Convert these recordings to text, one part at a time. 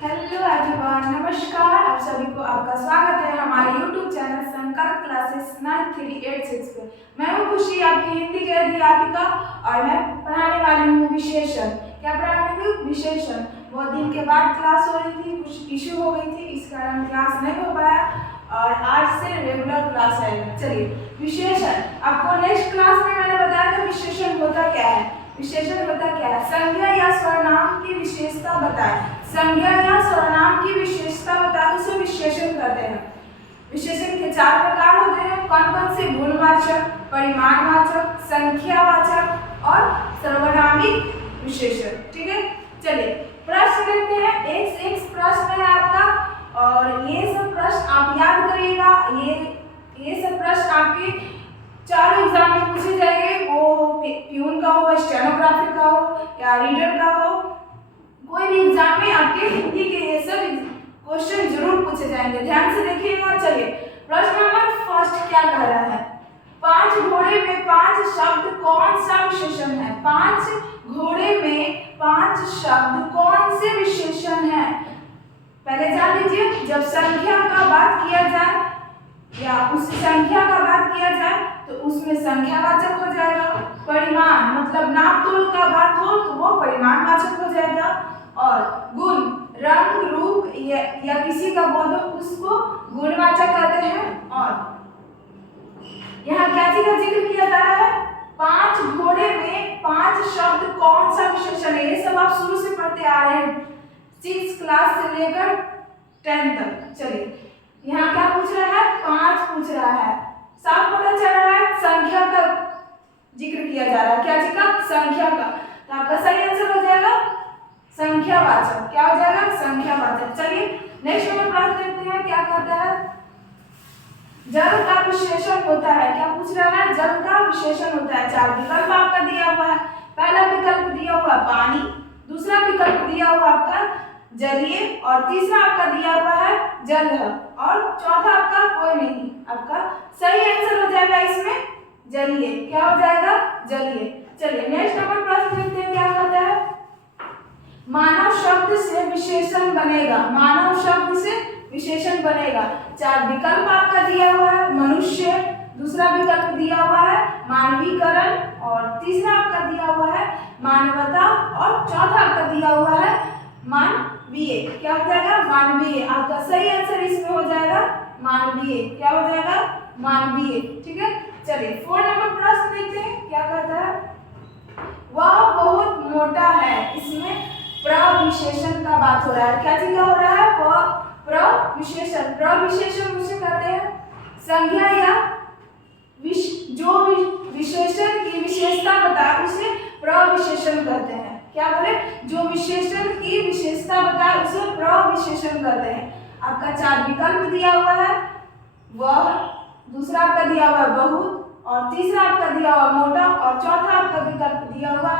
Hello everyone, नमस्कार। आप सभी को आपका स्वागत है हमारे YouTube चैनल संकल्प क्लासेस 9386 पे। मैं हूँ खुशी, आपकी हिंदी की अध्यापिका, और मैं पढ़ाने वाली हूँ विशेषण। क्या पढ़ाने वाली हूँ? विशेषण। बहुत दिन के बाद क्लास हो रही थी, कुछ इश्यू हो गई थी, इस कारण क्लास नहीं हो पाया और आज से रेगुलर क्लास आएगा। चलिए, विशेषण। आपको नेक्स्ट क्लास में मैंने बताया था विशेषण होता क्या है। विशेषण होता क्या है? संज्ञा या सर्वनाम की विशेषता बताए। संज्ञा या सर्वनाम की विशेषता बताए उसे विशेषण कहते हैं। विशेषण के 4 प्रकार होते हैं। कौन कौन से? गुणवाचक, परिमाणवाचक, संख्यावाचक और सर्वनामिक विशेषण। ठीक है, चलिए प्रश्न देखते हैं। एक प्रश्न है आपका और ये सब प्रश्न आप याद करिएगा। ये सब प्रश्न आपके चारों एग्जाम में पूछे जाएंगे, वो प्यून का हो, स्टेनोग्राफर का हो या रीडर का हो, कोई भी एग्जाम में आपके हिंदी के ये सब क्वेश्चन जरूर पूछे जाएंगे। ध्यान से देखिएगा। चलिए, प्रश्न नंबर फर्स्ट क्या कह रहा है? 5 घोड़े में 5 शब्द कौन सा विशेषण है? 5 घोड़े में 5 शब्द कौन से विशेषण है? पहले जान लीजिए। जब संख्या का बात किया जाए या उस संख्या का बात किया जाए तो उसमें संख्यावाचक हो जाएगा। परिमाण मतलब नाप तोल का बात हो तो वो परिमाणवाचक हो जाएगा। और गुण, रंग, रूप या किसी का बोध हो उसको गुणवाचक कहते हैं। और यहाँ क्या चीज का जिक्र किया जा रहा है? 5 घोड़े में 5 शब्द कौन सा विशेषण है? ये सब आप शुरू से पढ़ते आ रहे हैं, 6 क्लास से लेकर 10 तक। चलिए, यहाँ क्या पूछ रहा है? 5 पूछ रहा है। साफ पता चल रहा है संख्या का जिक्र किया जा रहा है। क्या चीज का? संख्या का। तो आपका सही आंसर हो जाएगा संख्यावाचक। क्या हो जाएगा? संख्यावाचक। चलिए नेक्स्ट नंबर प्रश्न देखते हैं क्या कहता है। जल का विशेषण होता है। क्या पूछ रहा है? जल का विशेषण होता है। 4 विकल्प आपका दिया हुआ है। पहला विकल्प दिया हुआ पानी, दूसरा विकल्प दिया हुआ आपका जलीय और तीसरा आपका दिया हुआ है जल और चौथा आपका कोई नहीं। आपका सही आंसर हो जाएगा इसमें जलीय। क्या हो जाएगा? जलीय। चलिए नेक्स्ट नंबर प्रश्न देखते हैं क्या कहता है। मानव शब्द से विशेषण बनेगा। मानव शब्द से विशेषण बनेगा। 4 विकल्प आपका दिया हुआ है। मनुष्य, दूसरा विकल्प दिया हुआ है मानवीकरण और तीसरा आपका दिया हुआ है मानवता और चौथा आपका दिया हुआ है मानवीय। क्या हो जाएगा? मानवीय। आपका सही आंसर इसमें हो जाएगा मानवीय। क्या हो जाएगा? मानवीय। ठीक है, चलिए 4 नंबर प्रश्न देखते हैं क्या कहता है। वह बहुत मोटा है। इसमें प्रविशेषण का बात हो रहा है। क्या चीज का हो रहा है? वह प्रविशेषण। प्रविशेषण उसे कहते हैं संज्ञा या जो विशेषण की विशेषता बताए उसे प्रविशेषण कहते हैं। क्या बोले? जो विशेषण की विशेषता बताए उसे प्रविशेषण कहते हैं। आपका 4 विकल्प दिया हुआ है। वह, दूसरा आपका दिया हुआ है बहुत और तीसरा आपका दिया हुआ मोटा और चौथा आपका विकल्प दिया हुआ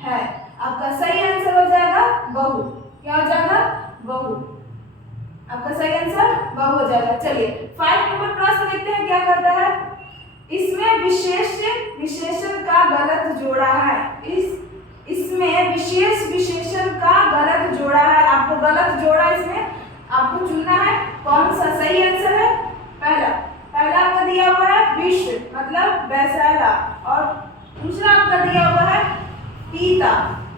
है। आपका सही आंसर हो जाएगा बहु। क्या हो जाएगा? बहु। आपका सही आंसर बहु हो जाएगा। चलिए 5 नंबर प्रश्न देखते हैं क्या कहता है। इसमें विशेषण का गलत जोड़ा है। इसमें विशेष विशेषण का गलत जोड़ा है। आपको गलत जोड़ा इसमें आपको चुनना है। कौन सा सही आंसर है? पहला आपका दिया हुआ है विश्व मतलब वैशाला और दूसरा आपका दिया हुआ है पीता,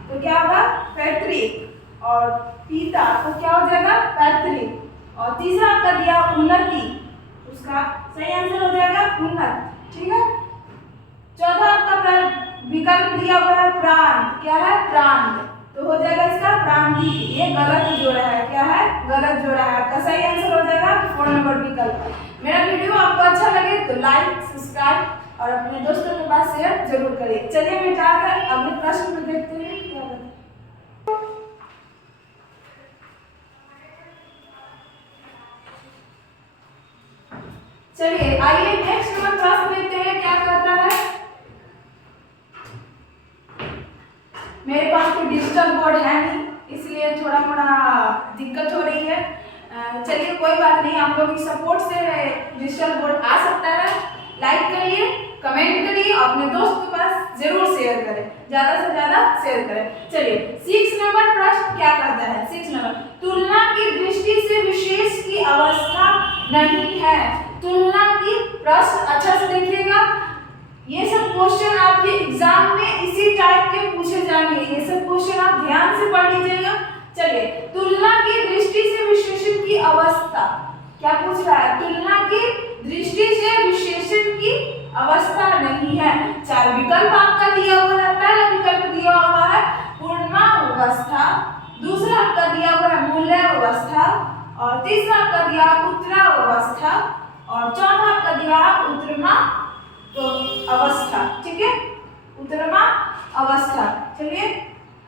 तो क्या होगा? पैतृक। और पीता तो क्या हो जाएगा? पैतृक। और तीसरा आपका दिया उन्नति, उसका सही आंसर हो जाएगा उन्नत। ठीक है, चौथा आपका विकल्प दिया हुआ है प्रांत। क्या है? प्रांत, तो हो जाएगा इसका प्रांतीय। ये गलत जोड़ा है। क्या है? गलत जोड़ा है। आपका सही आंसर हो जाएगा 4 नंबर विकल्प। मेरा वीडियो आपको अच्छा लगे तो लाइक, सब्सक्राइब और अपने दोस्तों के पास शेयर जरूर करिए। चलिए मिटाकर अगले प्रश्न को देखते हैं क्या बताए। चलिए आइए नेक्स्ट नंबर प्रश्न देखते हैं क्या कहता है। मेरे पास कोई डिजिटल बोर्ड है नहीं, इसलिए थोड़ा दिक्कत हो रही है। चलिए कोई बात नहीं, आप लोग की सपोर्ट से डिजिटल बोर्ड आ सकता है। लाइक करिए, कमेंट करिए, अपने दोस्त के पास जरूर शेयर करें, ज्यादा से ज्यादा शेयर करें। चलिए 6 नंबर प्रश्न क्या कहता है? 6 नंबर, तुलना की दृष्टि से विशेष की अवस्था नहीं है। तुलना की प्रश्न अच्छा से देखिएगा, ये सब क्वेश्चन आपके एग्जाम में इसी टाइप के पूछे जाएंगे, ये सब क्वेश्चन आप ध्यान से पढ़ लीजिएगा। चलिए तुलना की दृष्टि से विशेषण की अवस्था क्या पूछ रहा है? तुलना की दृष्टि से विशेषण की अवस्था नहीं है। 4 विकल्प आपका दिया हुआ है। पहला विकल्प दिया हुआ है पूर्णावस्था, दूसरा आपका दिया हुआ है मूल्यावस्था, और तीसरा आपका दिया है उत्तरावस्था, और चौथा आपका दिया है उत्तरमा अवस्था। ठीक है, उत्तरमा अवस्था। चलिए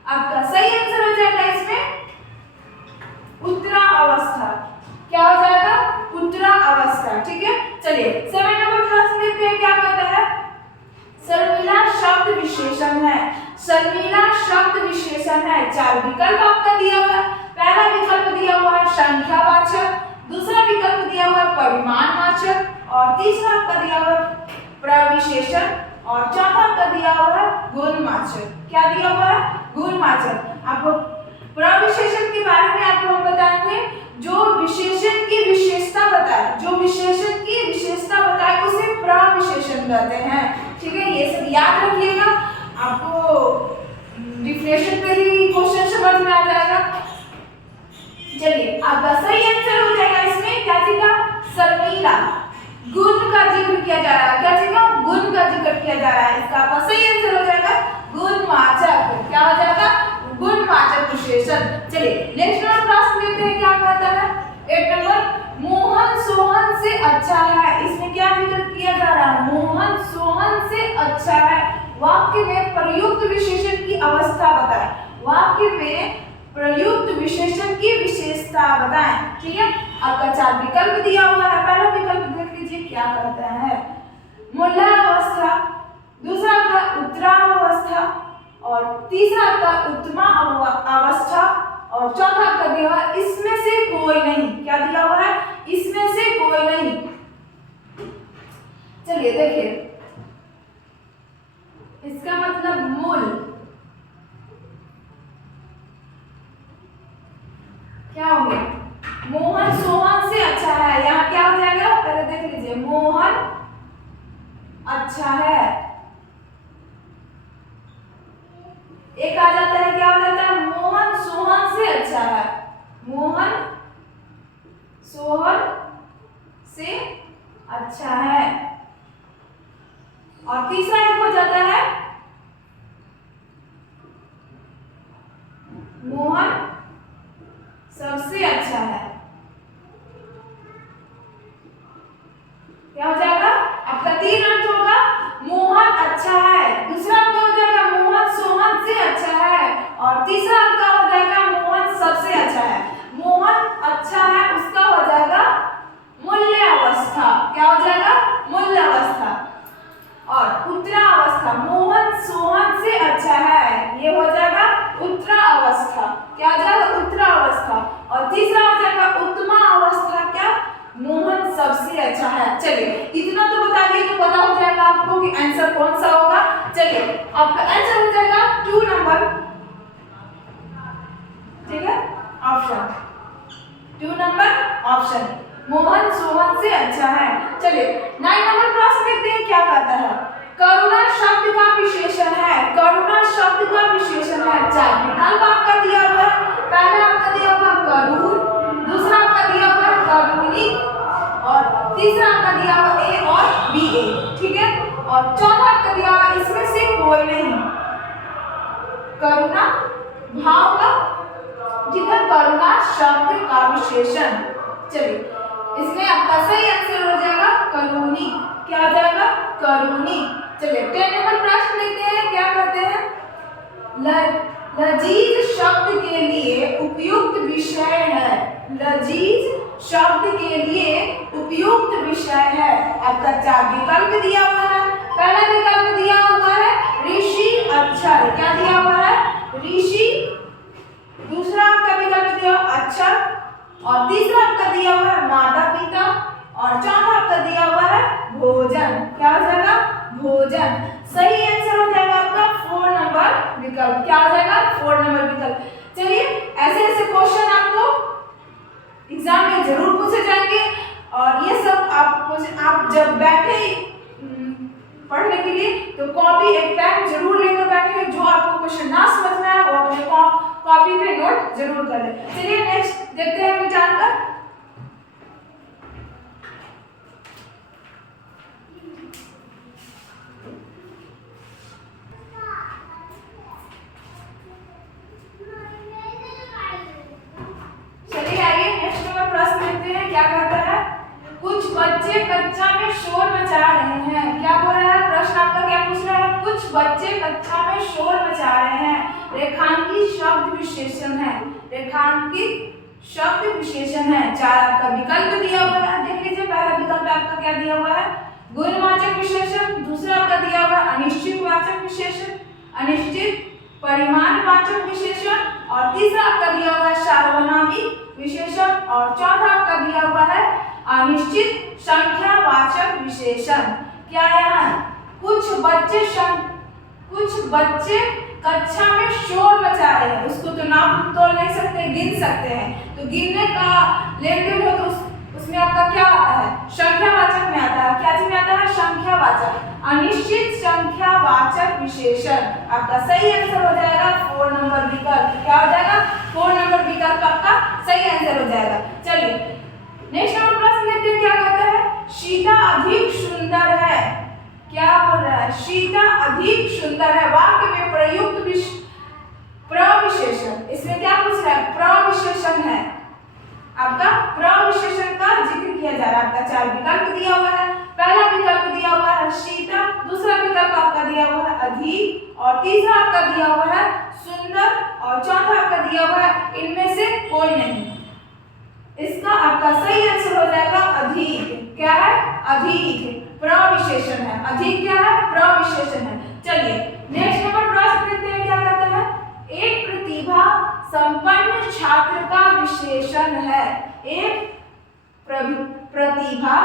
आपका सही आंसर हो जाएगा इसमें उत्तरावस्था। क्या हो जाएगा? उत्तरावस्था। ठीक है, चलिए 7 नंबर प्रश्न देखते हैं क्या कहता है? शर्मिला शब्द विशेषण है। शर्मिला शब्द विशेषण है। 4 विकल्प आपका दिया हुआ है। पहला विकल्प दिया हुआ है संख्यावाचक, दूसरा विकल्प दिया हुआ है परिमाणवाचक, और तीसरा आपका दिया हुआ है प्रविशेषण, और चौथा आपका दिया हुआ है गुणवाचक। क्या दिया हुआ है? गुणवाचक। आपको प्रविशेषण के बारे में आपको हम बताए थे, जो विशेषण की विशेषता बताए, जो विशेषण की विशेषता बताए उसे प्रविशेषण कहते हैं। ठीक है, ये सब याद रखिएगा, आपको डिफिनेशन पे ही क्वेश्चन समझ में आ जाएगा। चलिए आपका सही आंसर हो जाएगा इसमें क्या चीज का? शर्मिला। गुण का जिक्र किया जा रहा है। क्या चीज का? गुण का जिक्र किया जा रहा है। इसका आपका सही आंसर हो जाएगा गुणवाचक। क्या हो जाएगा? गुणवाचक विशेषण। चलिए नेक्स्ट नंबर प्रश्न देखते हैं क्या कहता है? 8 नंबर, मोहन सोहन से अच्छा है। इसमें क्या जिक्र किया जा रहा है? मोहन सोहन से अच्छा है। वाक्य में प्रयुक्त विशेषण की अवस्था बताएं। वाक्य में प्रयुक्त विशेषण की विशेषता बताएं। ठीक है, आपका 4 विकल्प दिया हुआ है। पहला विकल्प देख लीजिए क्या कहता है? मूल्यावस्था, दूसरा आपका उत्तरावस्था, और तीसरा आपका उत्तमा अवस्था, और चौथा आपका दिया हुआ है इसमें से कोई नहीं। क्या दिया हुआ है? इसमें से कोई नहीं। चलिए देखिए, इसका मतलब मूल क्या हो गया? मोहन सोहन से अच्छा है। यहाँ क्या हो जाएगा? पहले देख लीजिए, मोहन अच्छा है। एक आ जाता है, क्या हो जाता है? मोहन सोहन से अच्छा है। मोहन सोहन से अच्छा है। और तीसरा एक हो जाता है मोहन सबसे अच्छा है। क्या हो जाएगा? आपका 3 अर्थ होगा, मोहन अच्छा है, दूसरा आपका हो जाएगा मोहन सोहन से अच्छा है, और तीसरा आपका हो जाएगा मोहन सबसे अच्छा है। मोहन अच्छा है उसका हो जाएगा मूल्यावस्था। क्या हो जाएगा? मूल्यावस्था। और उत्तरावस्था, मोहन सोहन से अच्छा है, ये हो जाएगा उत्तरावस्था। क्या हो जाएगा? उत्तरावस्था। और तीसरा हो जाएगा उत्तमा अवस्था। क्या? मोहन सबसे अच्छा है। चलिए इतना तो बता दिए तो पता हो जाएगा आपको कि आंसर कौन सा होगा। चलिए आपका आंसर हो जाएगा 2 नंबर। ठीक है, option 2 number option, Mohan Sohan से अच्छा है। चलिए 9 नंबर प्रश्न देखते हैं क्या कहता है? करुणा शब्द का विशेषण है। करुणा शब्द का विशेषण है। 4 विकल्प आपका दिया हुआ है। पहला आपका दिया हुआ करुण, दूसरा आपका दिया हुआ करुणी, और तीसरा आपका दिया हुआ ए और बी ए। ठीक है, और चौथा आपका दिया हुआ इसमें से कोई नहीं। करुणा भाव का, ठीक है, करुणा शब्द का विशेषण। चलिए इसमें आपका सही आंसर हो जाएगा करुणी। क्या हो जाएगा? करुणी। चलिए 10 नंबर प्रश्न देखते हैं क्या कहते हैं? लजीज शब्द के लिए उपयुक्त विषय है। लजीज शब्द के लिए उपयुक्त विषय है। आपका 4 विकल्प दिया हुआ है। पहला विकल्प दिया हुआ है ऋषि अक्षर। क्या दिया हुआ है? ऋषि। दूसरा आपका विकल्प दिया हुआ अक्षर, और तीसरा आपका दिया हुआ है माता पिता, और चौथा आपका दिया हुआ है भोजन। क्या हो जाएगा? भोजन। सही आंसर हो जाएगा 4 नंबर विकल्प। क्या हो जाएगा? 4 नंबर विकल्प। चलिए, ऐसे ऐसे क्वेश्चन आपको एग्जाम में जरूर पूछे जाएंगे और ये सब आप जब बैठे पढ़ने के लिए तो कॉपी एक पेन जरूर लेकर बैठे। जो आपको क्वेश्चन ना समझ में आए वो अपने कॉपी पे नोट जरूर कर ले। चलिए नेक्स्ट देखते हैं विचार कर। चलिए आइए नेक्स्ट नंबर प्रश्न देखते हैं क्या कहता है। कुछ बच्चे कक्षा में शोर मचा रहे हैं। क्या बोल रहा है प्रश्न आपका? क्या पूछ रहा है? कुछ बच्चे कक्षा में शोर मचा रहे हैं। रेखांकित शब्द विशेषण है। रेखांकित शब्द विशेषण है। 4 आपका विकल्प दिया हुआ है। देख लीजिए, पहला विकल्प आपका क्या दिया हुआ है? गुणवाचक विशेषण। दूसरा आपका दिया हुआ है अनिश्चित वाचक विशेषण, अनिश्चित परिमाणवाचक विशेषण और तीसरा आपका दिया हुआ है सार्वनामिक विशेषण और चौथा आपका दिया हुआ है अनिश्चित संख्यावाचक विशेषण। क्या है? कुछ बच्चे कक्षा में शोर मचा रहे हैं। उसको तो नाम तोड़ नहीं सकते, गिन सकते हैं। तो गिनने का लेन देन हो तो उसमें आपका क्या आता है? संख्यावाचक में आता है। क्या चीज में आता है? संख्यावाचक। अनिश्चित संख्यावाचक विशेषण आपका सही आंसर हो जाएगा 4 नंबर विकल्प। क्या हो जाएगा? 4 नंबर विकल्प आपका सही आंसर हो जाएगा। चलिए नेक्स्ट नंबर प्रश्न देखते हैं क्या कहता है। सीता अधिक सुंदर है। क्या बोल रहा है? सीता अधिक सुंदर है। वाक्य में प्रयुक्त प्रविशेषण। इसमें क्या पूछ रहा है? प्रविशेषण है। आपका प्रविशेषण का जिक्र किया जा रहा है। आपका 4 विकल्प दिया हुआ है। पहला विकल्प दिया हुआ है सीता, दूसरा विकल्प आपका दिया हुआ है अधिक और तीसरा आपका दिया हुआ है सुंदर और चौथा आपका दिया हुआ है इनमें से कोई नहीं। इसका आपका सही आंसर हो जाएगा अधिक। क्या है? अधिक प्रविशेषण है। अधिक क्या है? प्रविशेषण है। चलिए नेक्स्ट नंबर प्रश्न देखते हैं क्या कहता है। एक प्रतिभा संपन्न छात्र का विशेषण है। एक प्रतिभा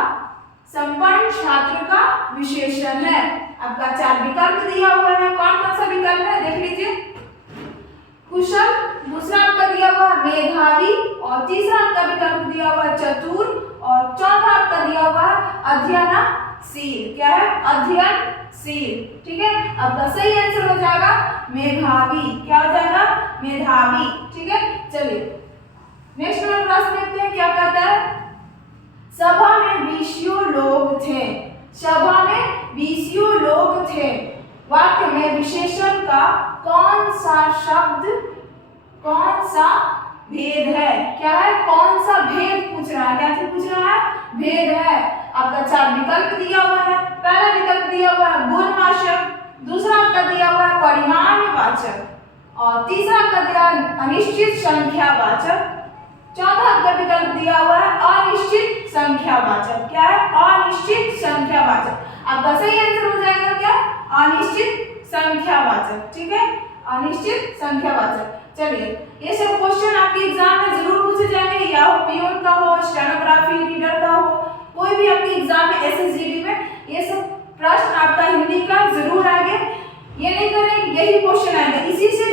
संपन्न छात्र का विशेषण है। आपका 4 विकल्प दिया हुआ है। कौन कौन सा विकल्प है देख लीजिए। कुशल, दूसरा आपका दिया हुआ है मेधावी और तीसरा आपका विकल्प दिया हुआ है चतुर और चौथा आपका दिया हुआ है अध्ययनशील। क्या है? अध्ययनशील। ठीक है, आपका सही आंसर हो जाएगा मेधावी। क्या हो जाएगा? मेधावी। ठीक है, चलिए नेक्स्ट नंबर प्रश्न देखते हैं क्या कहता है। सभा में 20 लोग थे। सभा में 20 लोग थे। वाक्य में विशेषण का कौन सा शब्द, कौन सा भेद है? क्या है? कौन सा भेद पूछ रहा है? क्या चीज पूछ रहा है? भेद है। आपका 4 विकल्प दिया हुआ है। पहला विकल्प दिया हुआ है गुणवाचक, दूसरा आपका दिया हुआ है परिमाणवाचक और तीसरा आपका दिया है अनिश्चित संख्यावाचक, चौथा आपका विकल्प दिया हुआ है अनिश्चित संख्यावाचक। क्या है? अनिश्चित संख्यावाचक। आपका सही आंसर हो जाएगा क्या? अनिश्चित संख्यावाचक। ठीक है, अनिश्चित संख्यावाचक। चलिए ये सब क्वेश्चन आपके एग्जाम में जरूर पूछे जाएंगे, या हो पियोन का हो, स्टेनोग्राफी रीडर का हो, कोई भी आपके एग्जाम में एसएसजीडी में ये सब प्रश्न आपका हिंदी का जरूर आएंगे। ये नहीं करें यही क्वेश्चन आएंगे, इसी से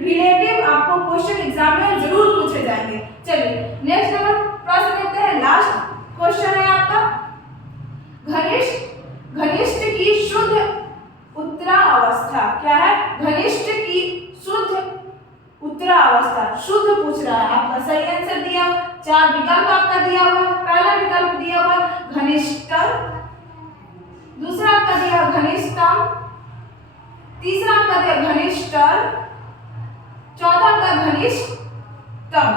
रिलेटिव आपको क्वेश्चन एग्जाम में जरूर पूछे जाएंगे। चलिए नेक्स्ट नंबर प्रश्न देखते हैं। लास्ट क्वेश्चन है आपका घनिष्ठ की शुद्ध उत्तरावस्था। क्या है? घनिष्ठ की शुद्ध उत्तरावस्था। शुद्ध पूछ रहा है। आपका सही आंसर दिया हुआ 4 विकल्प आपका दिया हुआ है। पहला विकल्प दिया हुआ घनिष्ठतर, दूसरा आपका दिया घनिष्ठतम, तीसरा आपका दिया घनिष्ठतर, चौथा आपका घनिष्ठतम।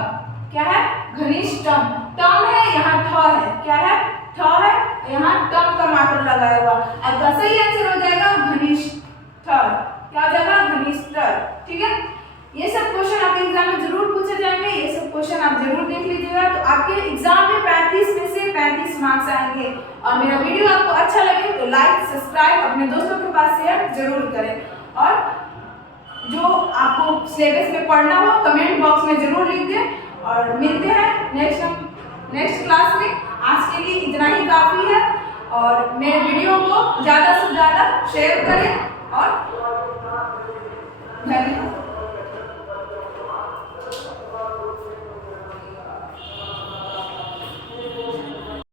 क्या है? घनिष्ठतम। टम है यहाँ ठ है। क्या है? ठ है यहाँ टम का मात्रा लगाया हुआ। आपका सही आंसर हो जाएगा घनिष्ठतर। क्या हो जाएगा? घनिष्ठतर। ठीक है, ये सब क्वेश्चन आपके एग्जाम में जरूर पूछे जाएंगे। ये सब क्वेश्चन आप जरूर देख लीजिएगा, तो आपके एग्जाम में 35 में से 35 मार्क्स आएंगे। और मेरा वीडियो आपको अच्छा लगे तो लाइक, सब्सक्राइब, अपने दोस्तों के पास शेयर जरूर करें। और जो आपको सिलेबस में पढ़ना हो कमेंट बॉक्स में जरूर लिख दें। और मिलते हैं नेक्स्ट क्लास में। आज के लिए इतना ही काफ़ी है। और मेरे वीडियो को ज़्यादा से ज़्यादा शेयर करें और धन्यवाद।